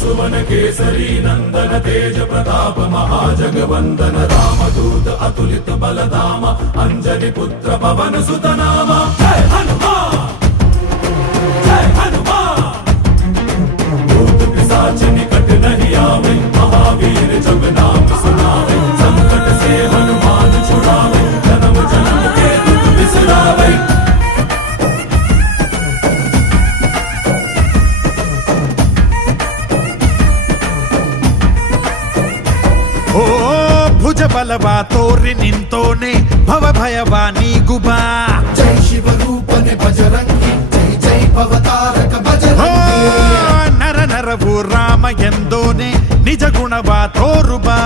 सुवन केसरी नंदन तेज प्रताप महाजगवंदन रामदूत अतुलित बलधाम अंजनी पुत्र पवन सुत नाम जय हनुमान जय हनुमान। भूत पिशाच निकट नहीं आवे महावीर जब नाम सुनावे संकट से हनुमान छुड़ावे जन्म जन्म के दुख बिसरावे। ಓ ಭುಜ ಬಲವಾ ತೋರಿ ನಿಂತೋನೆ ಭವ ಭಯವಾ ನೀಗುಬಾ ಜೈ ಶಿವ ರೂಪನೆ ಬಜರಂಗಿ ಜೈ ಜೈ ಭವತಾರಕ ಬಜರಂಗಿ ನರ ನರವು ರಾಮ ಎಂದೋನೆ ನಿಜ ಗುಣವಾ ತೋರುಬಾ